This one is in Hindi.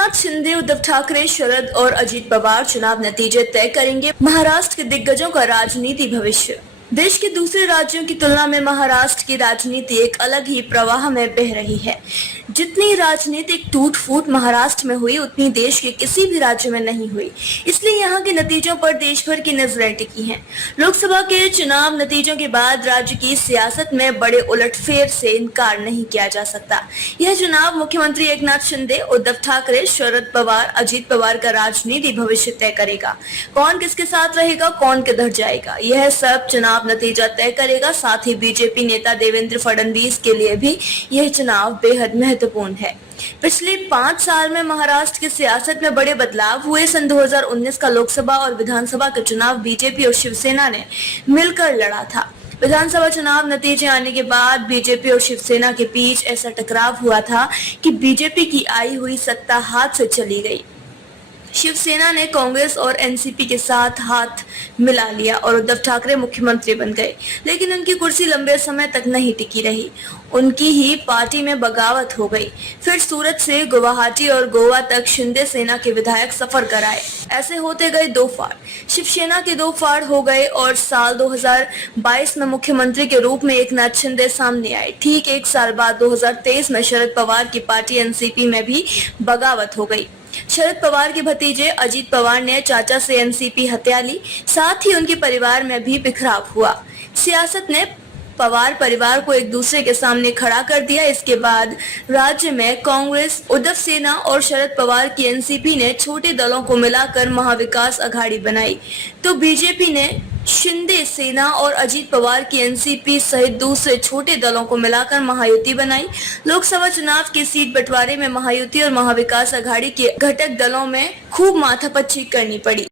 एकनाथ शिंदे, उद्धव ठाकरे, शरद और अजीत पवार चुनाव नतीजे तय करेंगे महाराष्ट्र के दिग्गजों का राजनीति भविष्य। देश के दूसरे राज्यों की तुलना में महाराष्ट्र की राजनीति एक अलग ही प्रवाह में बह रही है। जितनी राजनीतिक टूट फूट महाराष्ट्र में हुई, उतनी देश के किसी भी राज्य में नहीं हुई। इसलिए यहाँ के नतीजों पर देश भर की नजरें टिकी हैं। लोकसभा के चुनाव नतीजों के बाद राज्य की सियासत में बड़े उलटफेर से इनकार नहीं किया जा सकता। यह चुनाव मुख्यमंत्री एकनाथ शिंदे, उद्धव ठाकरे, शरद पवार, अजीत पवार का राजनीति भविष्य तय करेगा। कौन किसके साथ रहेगा, कौन किधर जाएगा, यह सब चुनाव नतीजा तय करेगा। साथ ही बीजेपी नेता देवेंद्र फडणवीस के लिए भी यह चुनाव बेहद महत्वपूर्ण है। पिछले 5 साल में महाराष्ट्र की सियासत में बड़े बदलाव हुए। सन 2019 का लोकसभा और विधानसभा का चुनाव बीजेपी और शिवसेना ने मिलकर लड़ा था। विधानसभा चुनाव नतीजे आने के बाद बीजेपी और शिवसेना के बीच ऐसा टकराव हुआ था कि बीजेपी की आई हुई सत्ता हाथ से चली गई। शिवसेना ने कांग्रेस और एनसीपी के साथ हाथ मिला लिया और उद्धव ठाकरे मुख्यमंत्री बन गए, लेकिन उनकी कुर्सी लंबे समय तक नहीं टिकी रही। उनकी ही पार्टी में बगावत हो गई। फिर सूरत से गुवाहाटी और गोवा तक शिंदे सेना के विधायक सफर कराए। ऐसे होते गए 2 फाड़, शिवसेना के 2 फाड़ हो गए और साल 2022 में मुख्यमंत्री के रूप में एकनाथ शिंदे सामने आए। ठीक 1 साल बाद 2023 में शरद पवार की पार्टी एनसीपी में भी बगावत हो गई। शरद पवार के भतीजे अजीत पवार ने चाचा से एनसीपी हत्या ली। साथ ही उनके परिवार में भी बिखराव हुआ। सियासत ने पवार परिवार को एक दूसरे के सामने खड़ा कर दिया। इसके बाद राज्य में कांग्रेस, उद्धव सेना और शरद पवार की एनसीपी ने छोटे दलों को मिलाकर महाविकास अघाड़ी बनाई, तो बीजेपी ने शिंदे सेना और अजीत पवार की एनसीपी सहित दूसरे छोटे दलों को मिलाकर महायुति बनाई। लोकसभा चुनाव के सीट बंटवारे में महायुति और महाविकास अघाड़ी के घटक दलों में खूब माथापच्ची करनी पड़ी।